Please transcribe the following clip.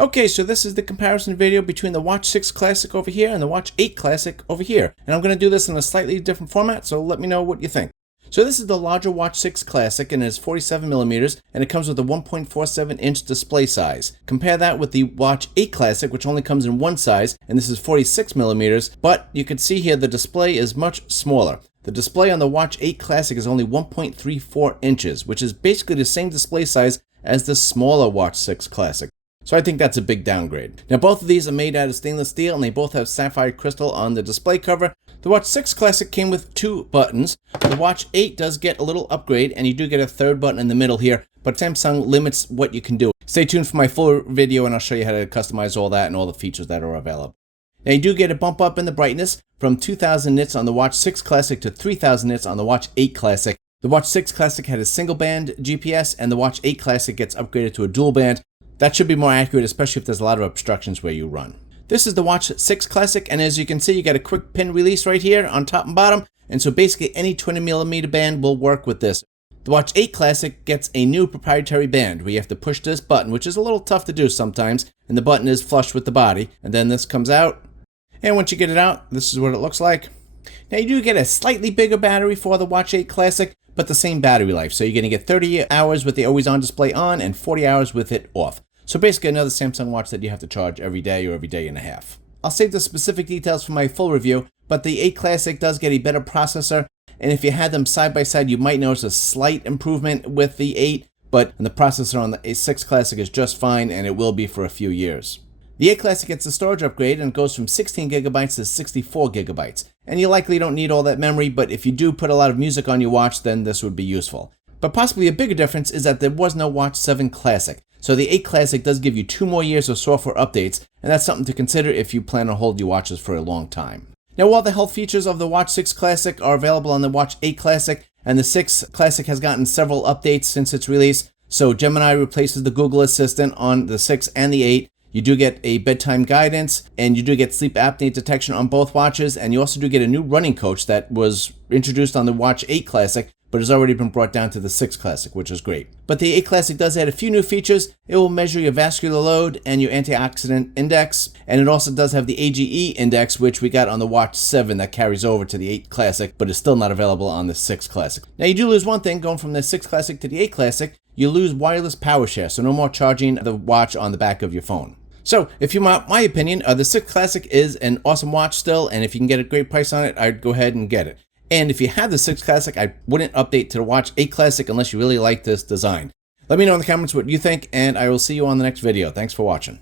Okay, so this is the comparison video between the Watch 6 Classic over here and the Watch 8 Classic over here. And I'm going to do this in a slightly different format, so let me know what you think. So this is the larger Watch 6 Classic, and it's 47mm, and it comes with a 1.47-inch display size. Compare that with the Watch 8 Classic, which only comes in one size, and this is 46mm, but you can see here the display is much smaller. The display on the Watch 8 Classic is only 1.34 inches, which is basically the same display size as the smaller Watch 6 Classic. So I think that's a big downgrade. Now both of these are made out of stainless steel, and they both have sapphire crystal on the display cover. The Watch 6 Classic came with 2 buttons. The Watch 8 does get a little upgrade, and you do get a third button in the middle here, but Samsung limits what you can do. Stay tuned for my full video, and I'll show you how to customize all that and all the features that are available. Now you do get a bump up in the brightness from 2000 nits on the Watch 6 Classic to 3000 nits on the Watch 8 Classic. The Watch 6 Classic had a single band GPS, and the Watch 8 Classic gets upgraded to a dual band. That should be more accurate, especially if there's a lot of obstructions where you run. This is the Watch 6 Classic, and as you can see, you got a quick pin release right here on top and bottom, and so basically any 20mm band will work with this. The Watch 8 Classic gets a new proprietary band where you have to push this button, which is a little tough to do sometimes, and the button is flush with the body, and then this comes out, and once you get it out, this is what it looks like. Now you do get a slightly bigger battery for the Watch 8 Classic, but the same battery life, so you're going to get 30 hours with the always-on display on and 40 hours with it off. So basically another Samsung watch that you have to charge every day or every day and a half. I'll save the specific details for my full review, but the 8 Classic does get a better processor, and if you had them side by side, you might notice a slight improvement with the 8, but the processor on the 6 Classic is just fine, and it will be for a few years. The 8 Classic gets a storage upgrade, and it goes from 16GB to 64GB. And you likely don't need all that memory, but if you do put a lot of music on your watch, then this would be useful. But possibly a bigger difference is that there was no Watch 7 Classic. So the 8 Classic does give you 2 more years of software updates, and that's something to consider if you plan on holding your watches for a long time. Now while the health features of the Watch 6 Classic are available on the Watch 8 Classic, and the 6 Classic has gotten several updates since its release, so Gemini replaces the Google Assistant on the 6 and the 8, you do get a bedtime guidance, and you do get sleep apnea detection on both watches, and you also do get a new running coach that was introduced on the Watch 8 Classic, but has already been brought down to the 6 Classic, which is great. But the 8 Classic does add a few new features. It will measure your vascular load and your antioxidant index, and it also does have the AGE index, which we got on the Watch 7 that carries over to the 8 Classic, but is still not available on the 6 Classic. Now you do lose one thing going from the 6 Classic to the 8 Classic. You lose wireless power share, so no more charging the watch on the back of your phone. So, if you want my opinion, the 6 Classic is an awesome watch still, and if you can get a great price on it, I'd go ahead and get it. And if you had the 6 Classic, I wouldn't update to the Watch 8 Classic unless you really like this design. Let me know in the comments what you think, and I will see you on the next video. Thanks for watching.